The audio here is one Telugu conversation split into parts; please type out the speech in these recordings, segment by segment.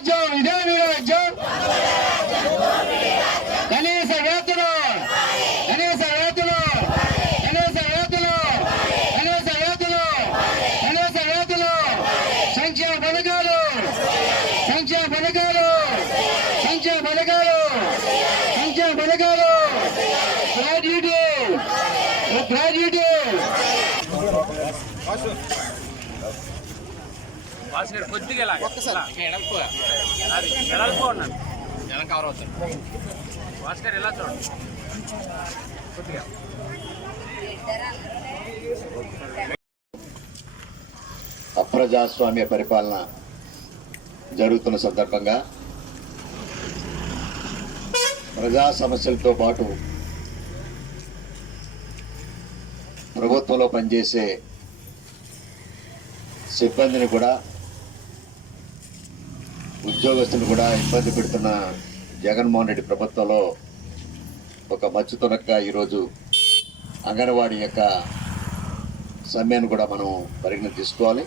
రాజ్యం ఇదే మీ రాజ్యం. కనీస వేతలు కనీస వేతలు కనీస వేతలు కనీస వేతలు కనీస వేతలు సంక్షేమ పథకాలు సంక్షేమ పథకాలు సంక్షేమ పథకాలు సంక్షేమ పథకాలు గ్రాడ్యుయేట్ గ్రాడ్యుయేట్ కొద్దిగా ఎడల్పు ఉన్నాను జనం కవర్ అవుతాడు. భాస్కర్ ఎలా చూడండి కొద్దిగా. అప్రజాస్వామ్య పరిపాలన జరుగుతున్న సందర్భంగా ప్రజా సమస్యలతో పాటు ప్రభుత్వంలో పనిచేసే సిబ్బందిని కూడా ఉద్యోగస్తులు కూడా ఇబ్బంది పెడుతున్న జగన్మోహన్ రెడ్డి ప్రభుత్వంలో ఒక మచ్చుతునక్క ఈరోజు అంగన్వాడీ యొక్క సమ్మెను కూడా మనం పరిగణన తీసుకోవాలి.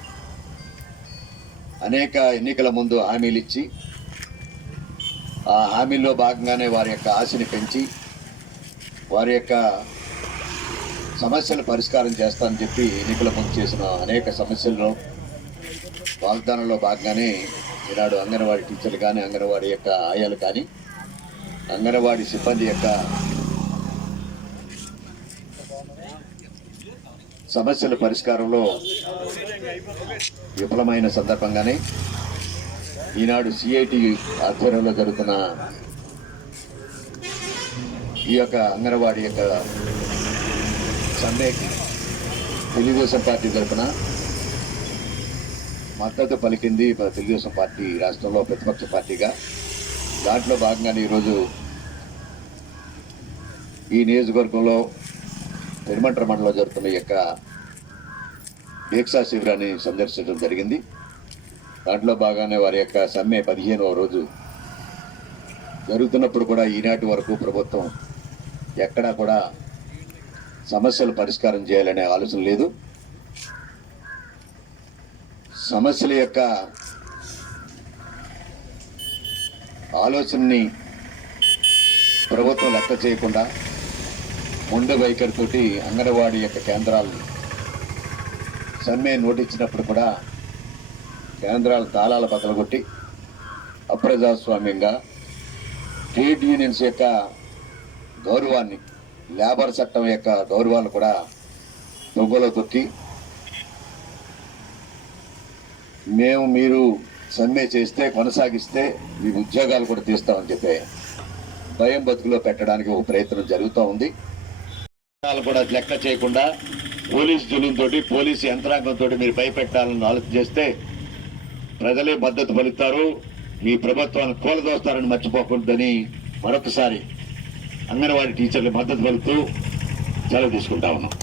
అనేక ఎన్నికల ముందు హామీలు ఇచ్చి ఆ హామీల్లో భాగంగానే వారి యొక్క ఆశని పెంచి వారి యొక్క సమస్యలు పరిష్కారం చేస్తానని చెప్పి ఎన్నికల ముందు చేసిన అనేక సమస్యల్లో వాగ్దానంలో భాగంగానే ఈనాడు అంగన్వాడీ టీచర్లు కానీ అంగన్వాడీ యొక్క ఆయాలు కానీ అంగన్వాడీ సిబ్బంది యొక్క సమస్యల పరిష్కారంలో విఫలమైన సందర్భంగానే ఈనాడు సిఐటి ఆధ్వర్యంలో జరుగుతున్న ఈ యొక్క అంగన్వాడీ యొక్క సమ్మెకి తెలుగుదేశం పార్టీ తరఫున మద్దతు పలికింది. తెలుగుదేశం పార్టీ రాష్ట్రంలో ప్రతిపక్ష పార్టీగా దాంట్లో భాగంగానే ఈరోజు ఈ నియోజకవర్గంలో పెరుమంట్ర మండలంలో జరుగుతున్న ఈ యొక్క దీక్షా శిబిరాన్ని సందర్శించడం జరిగింది. దాంట్లో భాగంగానే వారి యొక్క సమ్మె 15వ రోజు జరుగుతున్నప్పుడు కూడా ఈనాటి వరకు ప్రభుత్వం ఎక్కడా కూడా సమస్యలు పరిష్కారం చేయాలనే ఆలోచన లేదు. సమస్యల యొక్క ఆలోచనని ప్రభుత్వం లెక్క చేయకుండా మొండి వైఖరితోటి అంగన్వాడీ యొక్క కేంద్రాలు సమ్మె నోటిచ్చినప్పుడు కూడా కేంద్రాలు తాళాల బదలగొట్టి అప్రజాస్వామ్యంగా ట్రేడ్ యూనియన్స్ యొక్క గౌరవాన్ని, లేబర్ చట్టం యొక్క గౌరవాన్ని కూడా దొంగలో తొక్కి మీరు సమ్మె చేస్తే కొనసాగిస్తే మీ ఉద్యోగాలు కూడా తీస్తామని చెప్పి భయం బతుకులో పెట్టడానికి ఒక ప్రయత్నం జరుగుతూ ఉంది. కూడా లెక్క చేయకుండా పోలీస్ జులుంతో పోలీసు యంత్రాంగంతో మీరు భయపెట్టాలని ఆలోచన చేస్తే ప్రజలే మద్దతు పలుకుతారు, మీ ప్రభుత్వాన్ని కూలదోస్తారని మర్చిపోకూడదని మరొకసారి అంగన్వాడీ టీచర్లు మద్దతు పలుకుతూ సెలవు తీసుకుంటా ఉన్నాం.